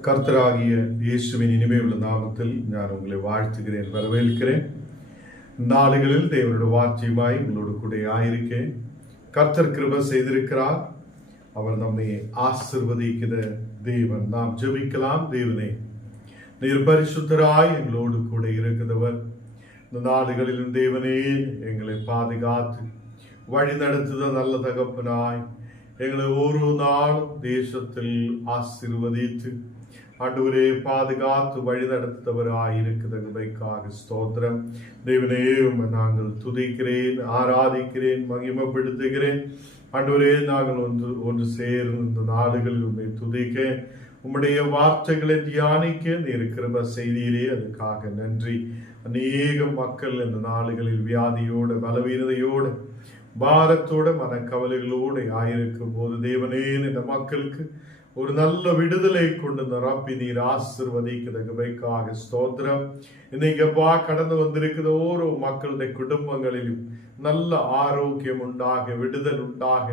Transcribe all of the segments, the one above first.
கர்த்தராகிய இயேசுவின் இனிமையுள்ள நாமத்தில் நான் உங்களை வாழ்த்துகிறேன் வரவேற்கிறேன் நாடுகளில் தேவனுடைய வார்த்தையுமாய் உங்களோடு கூட ஆயிருக்கேன் கர்த்தர் கிருப செய்திருக்கிறார் அவர் நம்மை ஆசிர்வதிக்கிற தேவன் நாம் ஜெபிக்கலாம் தேவனே நீர் பரிசுத்தராய் எங்களோடு கூட இருக்கிறவர் இந்த நாடுகளிலும் தேவனே எங்களை பாதுகாத்து வழி நடத்துத நல்ல தகப்பனாய் எங்களை ஒரு நாளும் தேசத்தில் ஆசீர்வதித்து ஆண்டவரே பாதுகாத்து வழிநடத்தவராய் நடத்துபவராய் கிருபைக்காக ஸ்தோத்திரம். தேவனே நாங்கள் துதிக்கிறேன் ஆராதிக்கிறேன் மகிமப்படுத்துகிறேன். ஆண்டவரே நாங்கள் ஒன்று ஒன்று சேர்ந்து இந்த நாடுகளில் உண்மை துதிக்க உம்முடைய வார்த்தைகளை தியானிக்க இருக்கிற செய்தியிலே அதுக்காக நன்றி. அநேக மக்கள் இந்த நாடுகளில் வியாதியோடு பலவீனதையோடு பாரத்தோட மனக்கவலைகளோடு ஆயிருக்கும் போது தேவனே இந்த மக்களுக்கு ஒரு நல்ல விடுதலை கொண்டு நிரப்பி நீர் ஆசிர்வதிக்கிறதுக்காக ஸ்தோத்திரம். இன்னைக்கு பா கடந்து வந்திருக்கிற ஓரோ மக்களுடைய குடும்பங்களிலும் நல்ல ஆரோக்கியம் உண்டாக விடுதல் உண்டாக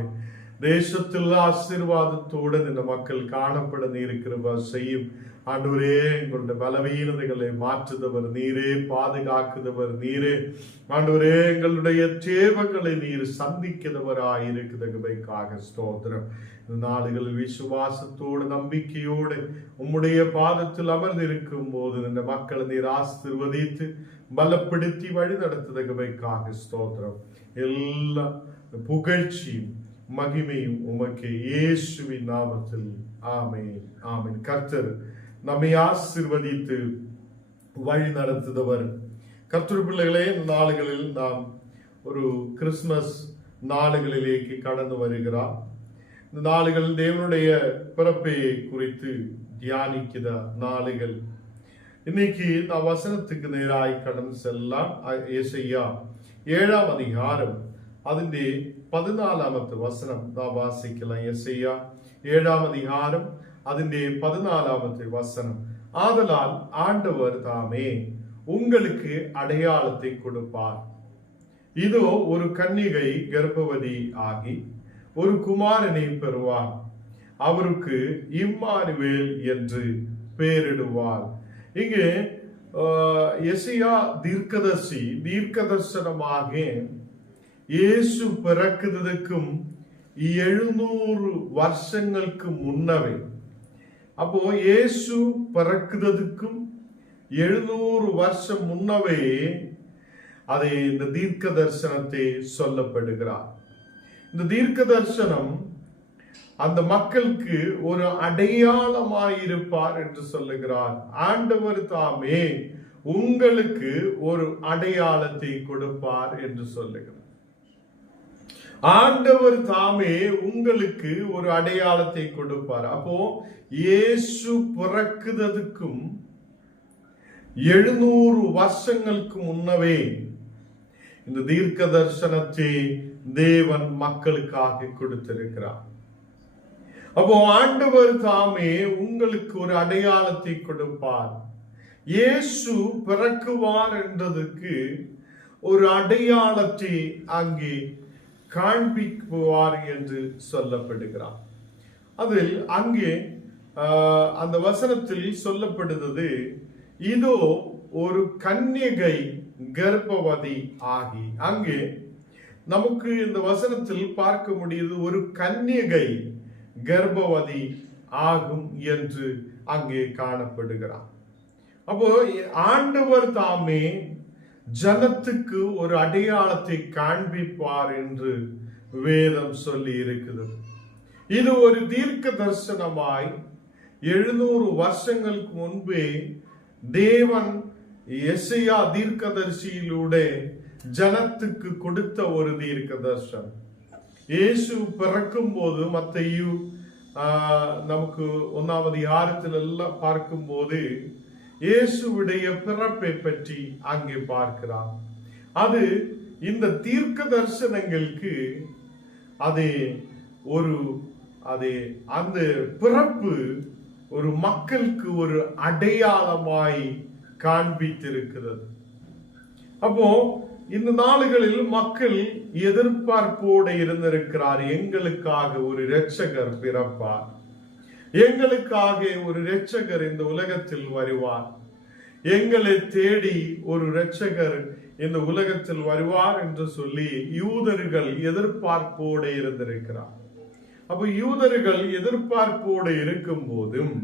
தேசத்தில் ஆசீர்வாதத்தோடு இந்த மக்கள் காணப்பட நீருக்கிறவ செய்யும். ஆண்டவரே எங்களுடைய பலவீனதைகளை மாற்றுதவர் நீரே பாதுகாக்குதவர் நீரே. ஆண்டவரே எங்களுடைய தேவங்களை நீர் சந்திக்கிறவராய் இருக்கிறதுக்காக ஸ்தோத்திரம். இந்த நாடுகளில் விசுவாசத்தோடு நம்பிக்கையோடு உம்முடைய பாதத்தில் அமர்ந்திருக்கும் போது இந்த மக்களை நீர் ஆசிர்வதித்து பலப்படுத்தி வழி நடத்துதகவைக்காக ஸ்தோத்திரம். எல்லா புகழ்ச்சியும் மகிமையும் உமக்கு இயேசுவின் நாமத்தில் ஆமென் ஆமென் கர்த்தர் நம்மை ஆசிர்வதித்து வழி நடத்துதவர் கர்த்தர் பிள்ளைகளே இந்த நாளுகளில் நாம் ஒரு கிறிஸ்மஸ் நாளுகளிலேக்கு கடந்து வருகிறார் இந்த நாளுகள் தேவனுடைய பிறப்பை குறித்து தியானிக்கிற நாளுகள் இன்னைக்கு நான் வசனத்துக்கு நேராய் கடந்து செல்லலாம் ஏசையா ஏழாம் அதிகாரம் അതിന്റെ பதினாலாவது வசனம் നാം வாசிக்கலாம் യെസയ്യ ஏழாவது അധികാരം അതിൻ്റെ பதினாலாவது வசனம் ஆதலால் ஆண்டவர் தாமே உங்களுக்கு அடையாளத்தை கொடுப்பார் இதோ ஒரு கன்னிகை கர்ப்பவதி ஆகி ஒரு குமாரனை பெறுவார் அவருக்கு இம்மானுவேல் என்று பெயரிடுவார் இங்கே எசியா தீர்க்கதர்சி தீர்க்கதர்சனமாக യേശു പിറക്കുന്നതുക്കും എഴുന്നൂറ് വർഷങ്ങൾക്ക് മുന്നവേ അപ്പോ യേശു പിറക്കുന്നതുക്കും எழுநூறு வருஷம் முன்னவே அதை இந்த தீர்க்க தரிசனத்தை சொல்லப்படுகிறார் இந்த தீர்க்க தரிசனம் அந்த மக்களுக்கு ஒரு அடையாளமாயிருப்பார் என்று சொல்லுகிறார் ஆண்டவர் தாமே உங்களுக்கு ஒரு அடையாளத்தை கொடுப்பார் என்று சொல்லுகிறார் ஆண்டவர் தாமே உங்களுக்கு ஒரு அடையாளத்தை கொடுப்பார். அப்போ இயேசு பிறக்குதற்கும் எழுநூறு வருஷங்களுக்கு முன்னவே இந்த தீர்க்க தரிசனத்தை தேவன் மக்களுக்காக கொடுத்திருக்கிறார். அப்போ ஆண்டவர் தாமே உங்களுக்கு ஒரு அடையாளத்தை கொடுப்பார். இயேசு பிறக்குவார் என்றதுக்கு ஒரு அடையாளத்தை அங்கே காண்பிக்குவார் என்று சொல்லப்படுகிறார் அதில் அங்கே அந்த வசனத்தில் சொல்லப்படுகிறது இதோ ஒரு கன்னிகை கர்ப்பவதி ஆகி. அங்கே நமக்கு இந்த வசனத்தில் பார்க்க முடியுது ஒரு கன்னிகை கர்ப்பவதி ஆகும் என்று அங்கே காணப்படுகிறார் அப்போ ஆண்டவர் தாமே ஜனத்துக்கு ஒரு அடையாளத்தை காண்பிப்பார் என்று வேதம் சொல்லி இருக்குது இது ஒரு தீர்க்க தரிசனமாய் எழுநூறு வருஷங்களுக்கு முன்பே தேவன் எசையா தீர்க்கதரிசியிலூட ஜனத்துக்கு கொடுத்த ஒரு தீர்க்க தர்சனம் இயேசு பிறக்கும் போது மத்தையும் நமக்கு ஒன்றாவது யாரத்திலெல்லாம் பார்க்கும்போது இயேசுவுடைய பிறப்பை பற்றி அங்கே பார்க்கிறார். அது இந்த தீர்க்க தரிசனங்களுக்கு அது ஒரு அது அந்த பிறப்பு ஒரு மக்களுக்கு ஒரு அடையாளமாய் காண்பித்திருக்கிறது. அப்போ இந்த நாளுகளில் மக்கள் எதிர்பார்ப்போடு இருந்திருக்கிறார். எங்களுக்காக ஒரு இரட்சகர் பிறப்பார். எங்களுக்காக ஒரு இரட்சகர் இந்த உலகத்தில் வருவார். எங்களை தேடி ஒரு இரட்சகர் இந்த உலகத்தில் வருவார் என்று சொல்லி யூதர்கள் எதிர்பார்ப்போடு இருந்திருக்கிறார். அப்ப யூதர்கள் எதிர்பார்ப்போடு இருக்கும் போதும்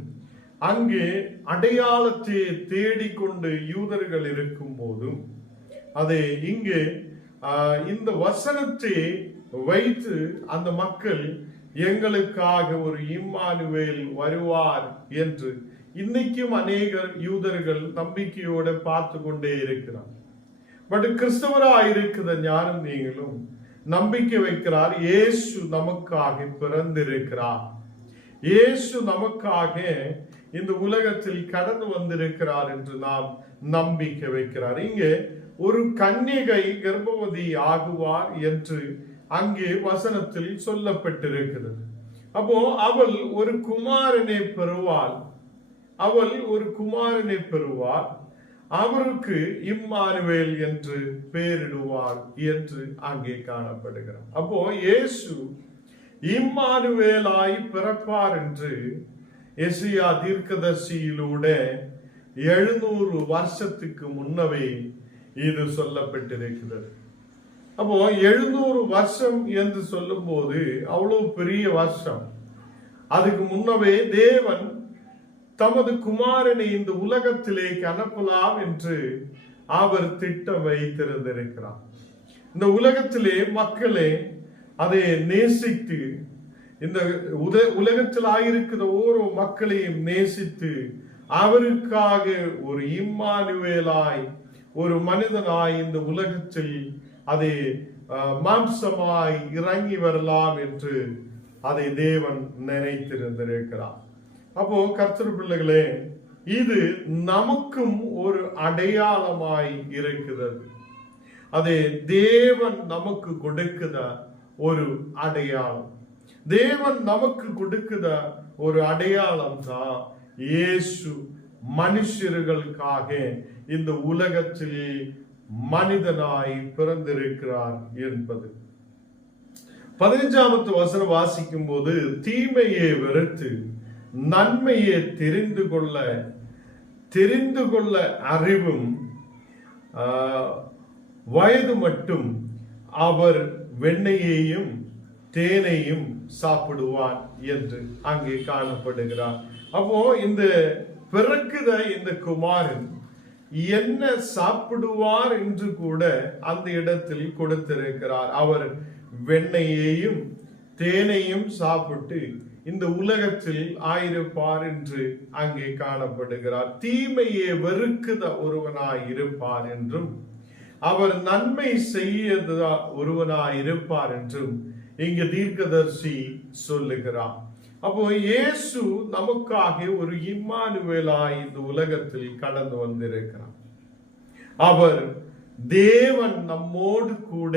அங்கே அடையாளத்தை தேடிக்கொண்டு யூதர்கள் இருக்கும் போதும் அதை இங்கே இந்த வசனத்தை வைத்து அந்த மக்கள் எங்களுக்காக ஒரு இம்மானுவேல் வருவார் என்று இன்னைக்கும் அநேகர் யூதர்கள் நம்பிக்கையோட பார்த்து கொண்டே இருக்கிறார். பட் கிறிஸ்தவரா இருக்கிற ஞானம் நீங்களும் நம்பிக்கை வைக்கிறார். இயேசு நமக்காக பிறந்திருக்கிறார். இயேசு நமக்காக இந்த உலகத்தில் கடந்து வந்திருக்கிறார் என்று நாம் நம்பிக்கை வைக்கிறார். இங்கே ஒரு கன்னிகை கர்ப்பவதி ஆகுவார் என்று அங்கே வசனத்தில் சொல்லப்பட்டிருக்கிறது. அப்போ அவள் ஒரு குமாரனை பெறுவாள். அவள் ஒரு குமாரனை பெறுவாள். அவருக்கு இம்மானுவேல் என்று பெயரிடுவார் என்று அங்கே காணப்படுகிறார். அப்போ இயேசு இம்மானுவேலாய் பிறப்பார் என்று எசியா தீர்க்கதர்சியிலூட எழுநூறு வருஷத்துக்கு முன்னவே இது சொல்லப்பட்டிருக்கிறது. அப்போ எழுநூறு வருஷம் என்று சொல்லும்போது அவ்வளவு பெரிய வருஷம். அதுக்கு முன்னவே தேவன் தமது குமாரனை இந்த உலகத்திலே அனுப்பலாம் என்று அவர் திட்டம் வைத்திருந்திருக்கிறார். இந்த உலகத்திலே மக்களே அதை நேசித்து இந்த உத உலகத்தில் ஆயிருக்கிற ஓரோ மக்களையும் நேசித்து அவருக்காக ஒரு இம்மானுவேலாய் ஒரு மனிதனாய் இந்த உலகத்தில் அதை மாம்சமாய் இறங்கி வரலாம் என்று அதை தேவன் நினைத்திருந்திருக்கிறார். அப்போ கர்த்தர் பிள்ளைகளே இது நமக்கும் ஒரு அடையாளமாய் இருக்கிறது. அது தேவன் நமக்கு கொடுக்குத ஒரு அடையாளம். தேவன் நமக்கு கொடுக்குத ஒரு அடையாளம் தான் இயேசு மனுஷர்களுக்காக இந்த உலகத்தில் மனிதனாய் பிறந்திருக்கிறார் என்பது. பதினஞ்சாமத்து வசனம் வாசிக்கும் போது தீமையை வெறுத்து நன்மையை தெரிந்து கொள்ள தெரிந்து கொள்ள அறிவும் ஆஹ், வயது மட்டும் அவர் வெண்ணெயையும் தேனையும் சாப்பிடுவார் என்று அங்கே காணப்படுகிறார். அப்போ இந்த பிறக்குத இந்த குமாரன் என்ன சாப்பிடுவார் என்று கூட அந்த இடத்தில் கொடுத்திருக்கிறார். அவர் வெண்ணையையும் தேனையும் சாப்பிட்டு இந்த உலகத்தில் ஆயிருப்பார் என்று அங்கே காணப்படுகிறார். தீமையை வெறுக்குத ஒருவனாய் இருப்பார் என்றும் அவர் நன்மை செய்யத ஒருவனாய் இருப்பார் என்றும் இங்கு தீர்க்கதர்சி சொல்லுகிறார். அப்போ இயேசு நமக்காக ஒரு இம்மானுவேலாய் இந்த உலகத்தில் கடந்து வந்திருக்கிறார். அவர் தேவன் நம்மோடு கூட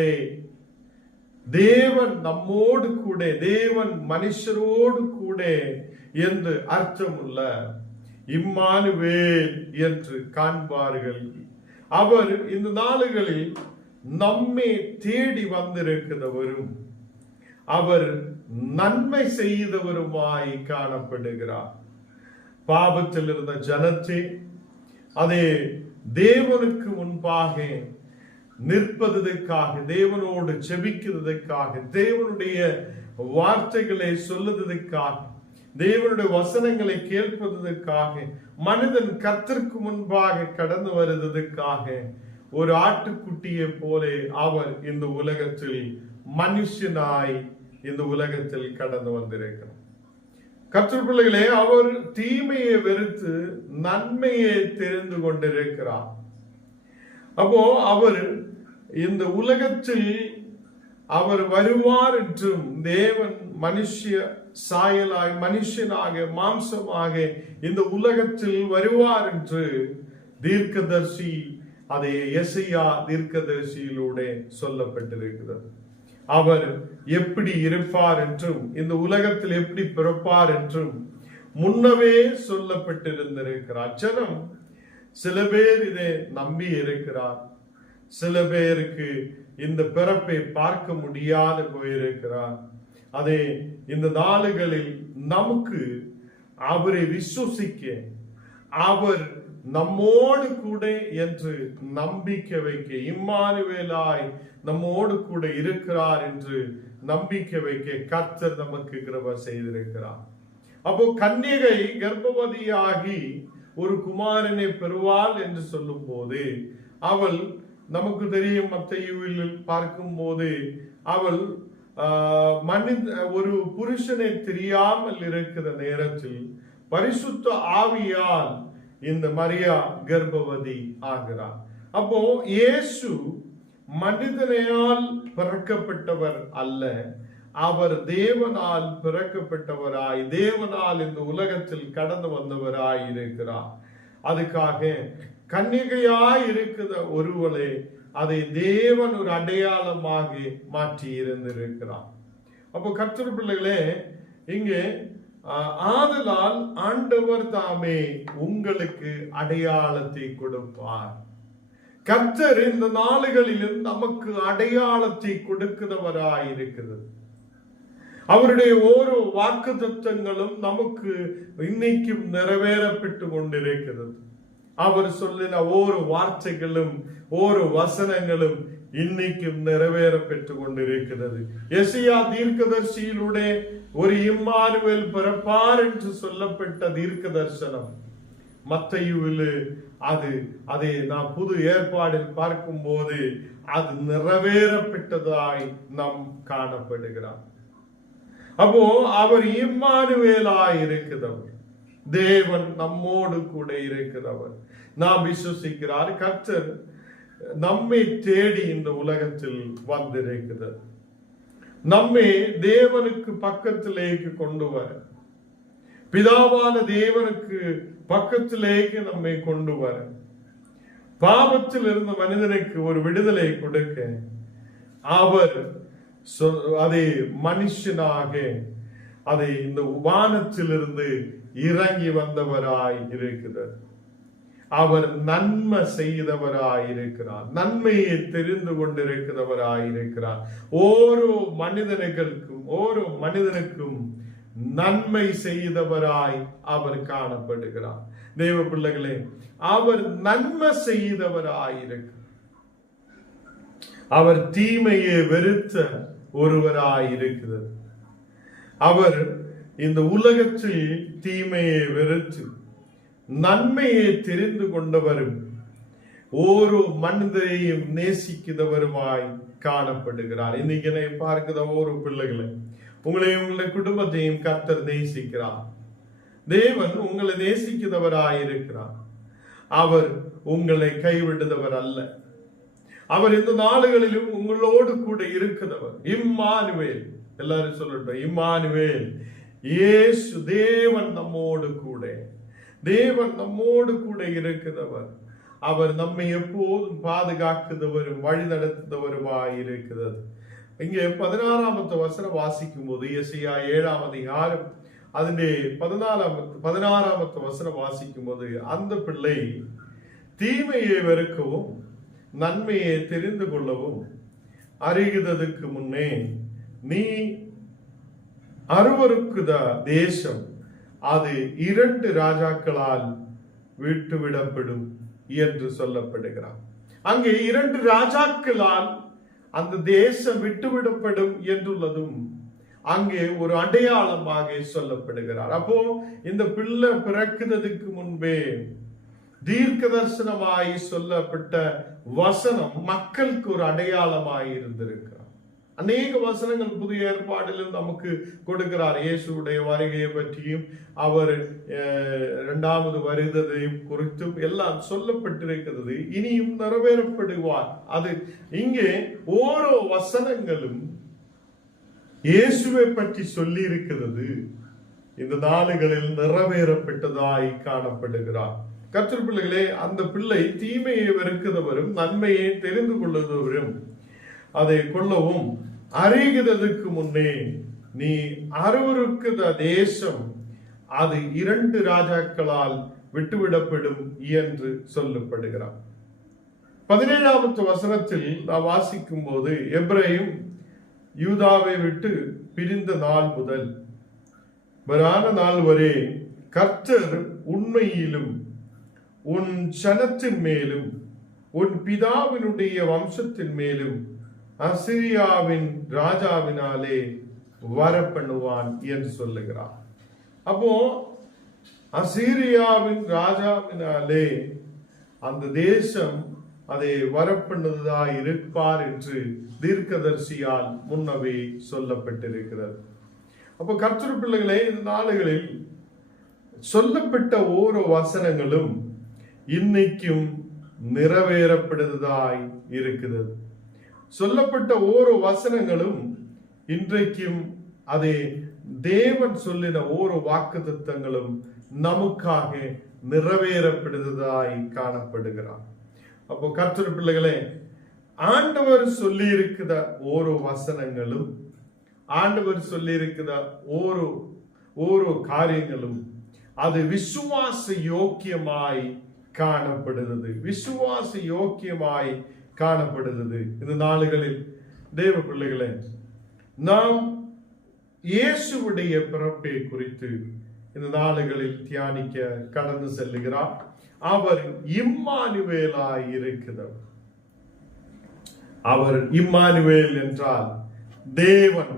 தேவன் நம்மோடு கூட தேவன் மனுஷரோடு கூட என்று அர்த்தமுள்ள இம்மானுவேல் என்று காண்பார்கள். அவர் இந்த நாளுகளில் நம்மை தேடி வந்திருக்கிறவரும் அவர் நன்மை செய்தவருமாய் காணப்படுகிறார். பாபத்தில் இருந்த ஜனத்தை அதே தேவனுக்கு முன்பாக நிற்பதற்காக தேவனோடு செபிக்கிறதுக்காக தேவனுடைய வார்த்தைகளை சொல்லுவதற்காக தேவனுடைய வசனங்களை கேட்பதற்காக மனிதன் கத்திற்கு முன்பாக கடந்து வருவதற்காக ஒரு ஆட்டுக்குட்டியை போல அவர் இந்த உலகத்தில் மனுஷனாய் இந்த உலகத்தில் கடந்து வந்திருக்கிறோம். கர்த்தர் பிள்ளைகளே அவர் தீமையை வெறுத்து நன்மையை தெரிந்து கொண்டிருக்கிறார். அப்போ அவர் இந்த உலகத்தில் அவர் வருவார் என்றும் தேவன் மனுஷ சாயலாய் மனுஷனாக மாம்சமாக இந்த உலகத்தில் வருவார் என்று தீர்க்கதர்சி அதை எசையா தீர்க்கதர்சியிலூட சொல்லப்பட்டிருக்கிறது. அவர் எப்படி இருப்பார் என்றும் இந்த உலகத்தில் எப்படி பிறப்பார் என்றும் முன்னவே சொல்லப்பட்டிருந்திருக்கிறார். ஜனம் சில பேர் இதை நம்பி இருக்கிறார். சில பேருக்கு இந்த பிறப்பை பார்க்க முடியாது போயிருக்கிறார். அதே இந்த நாளுகளில் நமக்கு அவரை விசுவசிக்க அவர் நம்மோடு கூட என்று நம்பிக்கை வைக்க இம்மானுவேலாய் நம்மோடு கூட இருக்கிறார் என்று நம்பிக்கை வைக்க கர்த்தர் நமக்கு கிருப செய்திருக்கிறார். அப்போ கன்னிகை கர்ப்பவதியாகி ஒரு குமாரனை பெறுவாள் என்று சொல்லும் போது அவள் நமக்கு தெரியும் மத்தையுவில் பார்க்கும் போது அவள் ஆஹ், மனித ஒரு புருஷனை தெரியாமல் இருக்கிற நேரத்தில் பரிசுத்த ஆவியால் இந்த மரியா கர்ப்பவதி ஆகிறார். அப்போ இயேசு மனிதனையால் பிறக்கப்பட்டவர் அல்ல அவர் தேவனால் பிறக்கப்பட்டவராய் தேவனால் இந்த உலகத்தில் கடந்து வந்தவராய் இருக்கிறார். அதுக்காக கன்னிகையாய் இருக்கிற ஒருவளை அதை தேவன் ஒரு அடையாளமாக மாற்றி இருந்திருக்கிறார். அப்போ கர்த்தர் பிள்ளைகளே இங்கே ஆதலால் ஆண்டவர் தாமே உங்களுக்கு அடையாளத்தை கொடுப்பார். கர்த்தர் இந்த நாளுகளிலும் நமக்கு அடையாளத்தை கொடுக்கிறவராயிருக்கிறது. அவருடைய ஓரோ வாக்கு தத்துவங்களும் நமக்கு இன்னைக்கும் நிறைவேறப்பட்டு கொண்டிருக்கிறது. அவர் சொல்லின ஓரோ வார்த்தைகளும் ஓரோ வசனங்களும் இன்னைக்கும் நிறைவேற பெற்று கொண்டிருக்கிறது. எசியா தீர்க்கதர்சியிலுடைய ஒரு இம்மானுவேல் பிறப்பார் என்று சொல்லப்பட்ட தீர்க்க தரிசனம் மத்தையுவில் அது அதை நாம் புது ஏற்பாடில் பார்க்கும்போது அது நிறைவேறப்பட்டதாய் நாம் காணப்படுகிறார். அப்போ அவர் இம்மானுவேலாய் இருக்கிறவர். தேவன் நம்மோடு கூட இருக்கிறவர். நாம் விசுவசிக்கிறார். கர்த்தர் நம்மை தேடி இந்த உலகத்தில் வந்திருக்கிறது. நம்மை தேவனுக்கு பக்கத்திலேக்கு கொண்டு வர. பிதாவான தேவனுக்கு பக்கத்திலேக்கு நம்மை கொண்டு வர. பாவத்தில் இருந்த மனிதனுக்கு ஒரு விடுதலை கொடுக்க அவர் சொ- அதை மனுஷனாக அதை இந்த வானத்திலிருந்து இறங்கி வந்தவராய் இருக்கிறார். அவர் நன்மை செய்தவராய் இருக்கிறார் நன்மையை தெரிந்து கொண்டிருக்கிறவராய் இருக்கிறார் ஓரோ மனிதனுக்கும் ஓரோ மனிதனுக்கும் நன்மை செய்தவராய் அவர் காணப்படுகிறார். தேவ பிள்ளைகளே அவர் நன்மை செய்தவராய் அவர் தீமையை வெறுத்த ஒருவராயிருக்கிறது அவர் இந்த உலகத்தில் தீமையை வெறுத்து நன்மையை தெரிந்து கொண்டவரும் ஒரு மனிதரையும் நேசிக்கிறவருமாய் காணப்படுகிறார். இன்னைக்கு என்னை பார்க்கிற ஒரு பிள்ளைகளை உங்களையும் உங்களுடைய குடும்பத்தையும் கர்த்தர் நேசிக்கிறார். தேவன் உங்களை நேசிக்கிறவராய் இருக்கிறார். அவர் உங்களை கைவிடுதவர் அல்ல அவர் இந்த நாடுகளிலும் உங்களோடு கூட இருக்கிறவர். இம்மானுவேல். எல்லாரும் சொல்லட்டும் இம்மானுவேல். இயேசு தேவன் நம்மோடு கூட. தேவன் நம்மோடு கூட இருக்கிறவர் அவர் நம்மை எப்போதும் பாதுகாக்கிறவரும் வழி நடத்துகிறவருமாய் இருக்கிறது இங்கே பதினாறாமத்து வசனம் வாசிக்கும் போது எசியா ஏழாம் அதிகாரம் അതിന്റെ പതിനാലാമത്തെ പതിനാറാമത്തെ വസനം വാസിക്കുമ്പോൾ அந்த பிள்ளை தீமையை வெறுக்கவும் நன்மையை தெரிந்து கொள்ளவும் அறிகிறதுக்கு முன்னே நீ அருவருக்குத தேசம் அது இரண்டு ராஜாக்களால் விட்டுவிடப்படும் என்று சொல்லப்படுகிறார். அங்கே இரண்டு ராஜாக்களால் அந்த தேசம் விட்டுவிடப்படும் என்றுள்ளதும் அங்கே ஒரு அடையாளமாக சொல்லப்படுகிறார். அப்போ இந்த பிள்ளை பிறக்கிறதுக்கு முன்பே தீர்க்க தரிசனமாய் சொல்லப்பட்ட வசனம் மக்களுக்கு ஒரு அடையாளமாய் இருந்திருக்கிறார் அநேக வசனங்கள் புதிய ஏற்பாடிலும் நமக்கு கொடுக்கிறார். இயேசுடைய வருகையை பற்றியும் அவர் அஹ், இரண்டாவது வருகிறதையும் குறித்தும் எல்லாம் சொல்லப்பட்டிருக்கிறது. இனியும் நிறைவேறப்படுவார். அது இங்கே ஓரோ வசனங்களும் இயேசுவை பற்றி சொல்லி இருக்கிறது இந்த நாளுகளில் நிறைவேறப்பட்டதாய் காணப்படுகிறார். கற்று பிள்ளைகளே அந்த பிள்ளை தீமையை வெறுக்கிறவரும் நன்மையை தெரிந்து கொள்ளுகிறவரும் அதை கொள்ளவும் அறிகிறதுக்கு முன்னே நீ அருவருக்குத தேசம் அது இரண்டு ராஜாக்களால் விட்டுவிடப்படும் என்று சொல்லப்படுகிறார். பதினேழாவது வசனத்தில் நான் வாசிக்கும் போது எப்ரையும் யூதாவை விட்டு பிரிந்த நாள் முதல் வரான நாள் வரை கர்த்தர் உண்மையிலும் உன் சனத்தின் மேலும் உன் பிதாவினுடைய வம்சத்தின் மேலும் அசிரியாவின் ராஜாவினாலே வரப்பண்ணுவான் என்று சொல்லுகிறார். அப்போ அசீரியாவின் ராஜாவினாலே அந்த தேசம் அதை வரப்பண்ணதா இருப்பார் என்று தீர்க்கதர்சியால் முன்னவே சொல்லப்பட்டிருக்கிறது. அப்போ கர்த்தர் பிள்ளைகளே இந்த நாடுகளில் சொல்லப்பட்ட ஓரோ வசனங்களும் இன்னைக்கும் நிறைவேறப்படுவதாய் இருக்கிறது. சொல்லப்பட்ட ஓரோ வசனங்களும் இன்றைக்கும் அதை தேவன் சொல்லின ஓரோ வாக்கு தத்தங்களும் நமக்காக நிறைவேறப்படுவதாய் காணப்படுகிறார். அப்போ கர்த்தர் பிள்ளைகளே ஆண்டவர் சொல்லி இருக்கிற ஓரோ வசனங்களும் ஆண்டவர் சொல்லி இருக்கிற ஓரோ ஓரோ காரியங்களும் அது விசுவாச யோக்கியமாய் காணப்படுகிறது. விசுவாச யோக்கியமாய் காணப்படுகிறது. இந்த நாளுகளில் தேவ பிள்ளைகளே நாம் இயேசுவுடைய பிறப்பை குறித்து இந்த நாளுகளில் தியானிக்க கடந்து செல்லுகிறார். அவர் இம்மானுவேலாய் இருக்கிறவர். அவர் இம்மானுவேல் என்றால் தேவன்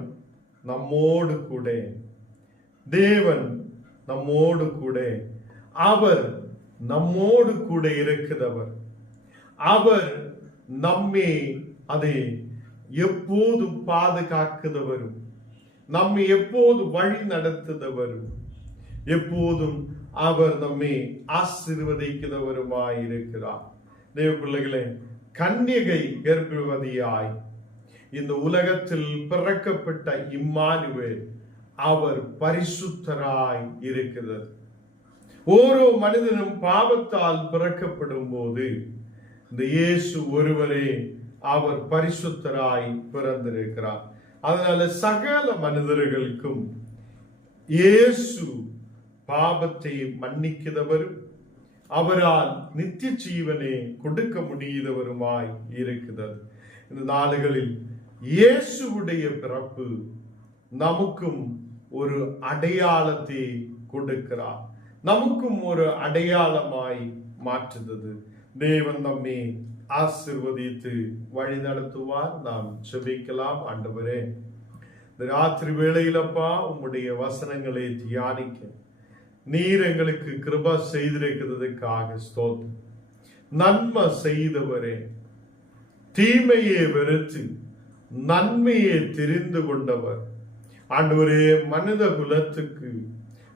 நம்மோடு கூட தேவன் நம்மோடு கூட அவர் நம்மோடு கூட இருக்கிறவர். அவர் நம்மை அதை எப்போதும் பாதுகாக்கிறவரும் நம்மை எப்போது வழி நடத்துகிறவரும் எப்போதும் அவர் நம்மை ஆசீர்வதிக்கிறவருமாய் இருக்கிறார் தேவ பிள்ளைகளே கன்னிகை கர்ப்பவதியாய் இந்த உலகத்தில் பிறக்கப்பட்ட இம்மானுவேல் அவர் பரிசுத்தராய் இருக்கிறது. ஓரோ மனிதனும் பாவத்தால் பிறக்கப்படும் போது இந்த இயேசு ஒருவரே அவர் பரிசுத்தராய் பிறந்திருக்கிறார். அதனால சகல மனிதர்களுக்கும் இயேசு பாபத்தை மன்னிக்கிறவரும் அவரால் நித்திய ஜீவனை கொடுக்க முடியதவருமாய் இருக்கிறது. இந்த நாடுகளில் இயேசுவுடைய பிறப்பு நமக்கும் ஒரு அடையாளத்தை கொடுக்கிறார். நமக்கும் ஒரு அடையாளமாய் மாற்றுகிறது. தேவன் நம்மை ஆசிர்வதித்து வழி நடத்துவார் நாம் செபிக்கலாம் ஆண்டவரே. இந்த ராத்திரி வேளையிலப்பா உம்முடைய வசனங்களை தியானிக்க. நீர் எங்களுக்கு கிருபா செய்திருக்கிறதுக்காக ஸ்தோத்திரம். நன்மை செய்தவரே தீமையை வெறுத்து நன்மையை தெரிந்து கொண்டவர். ஆண்டவரே மனித குலத்துக்கு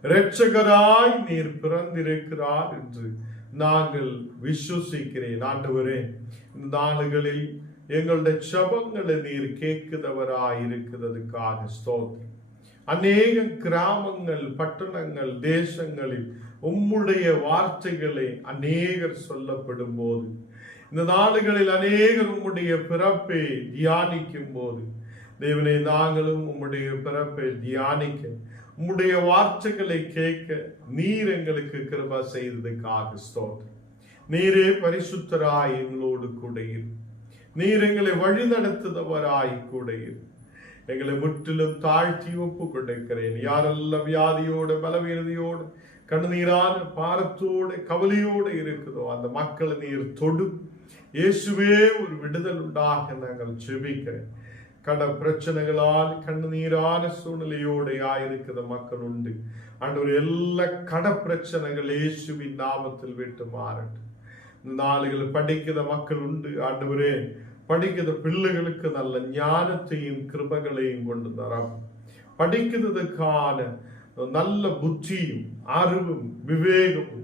இரட்சகராய் நீர் பிறந்திருக்கிறார் என்று நாங்கள் விசுவசிக்கிறேன் ஆண்டவரே. இந்த நாடுகளில் எங்களுடைய சபங்களை நீர் கேட்கிறவராயிருக்கிறதுக்காக ஸ்தோத்திரம். அநேக கிராமங்கள் பட்டணங்கள் தேசங்களில் உம்முடைய வார்த்தைகளை அநேகர் சொல்லப்படும் போது இந்த நாடுகளில் அநேகர் உம்முடைய பிறப்பை தியானிக்கும் போது தேவனை நாங்களும் உம்முடைய பிறப்பை தியானிக்க உம்முடைய வார்த்தைகளை கேட்க நீர் எங்களுக்கு கிருபா செய்ததுக்காக ஸ்தோத்திரம். நீரே பரிசுத்தராய் எங்களோடு கூடையில் நீர் எங்களை வழி நடத்துதவராய் எங்களை முற்றிலும் தாழ்த்தி ஒப்பு கொடுக்கிறேன். யாரெல்லாம் வியாதியோடு பலவீனதையோடு கண்ணீரான பாரத்தோடு கவலையோடு இருக்குதோ அந்த மக்களை நீர் தொடும். இயேசுவே ஒரு விடுதல் உண்டாக நாங்கள் செபிக்கிறேன் கட பிரச்சனைகளால் கண்ணீரான சூழ்நிலையோடு ஆயிருக்கிற மக்கள் உண்டு ஆண்டவர் எல்லா கட பிரச்சனைகள் இயேசுவின் நாமத்தில் விட்டு மாறட்டு இந்த நாளுகள் படிக்கிற மக்கள் உண்டு ஆண்டவரே படிக்கிற பிள்ளைகளுக்கு நல்ல ஞானத்தையும் கிருபகளையும் கொண்டு தரம் படிக்கிறதுக்கான நல்ல புத்தியும் அறிவும் விவேகமும்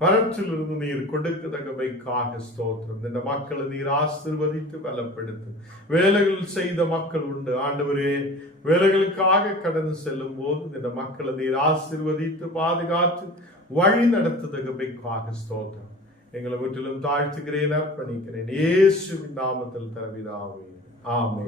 பரற்றிலிருந்து நீர் கொடுக்கதகவைக்காக ஸ்தோத்திரம். இந்த மக்களை நீர் ஆசிர்வதித்து பலப்படுத்து. வேலைகள் செய்த மக்கள் உண்டு. ஆண்டவரே வேலைகளுக்காக கடந்து செல்லும் போது இந்த மக்களை நீர் ஆசிர்வதித்து பாதுகாத்து வழி நடத்துதகவைக்காக ஸ்தோத்திரம். எங்களை வீட்டிலும் தாழ்த்துகிறேன் அர்ப்பணிக்கிறேன். இயேசுவின் நாமத்தில் தரவிதாவே ஆமே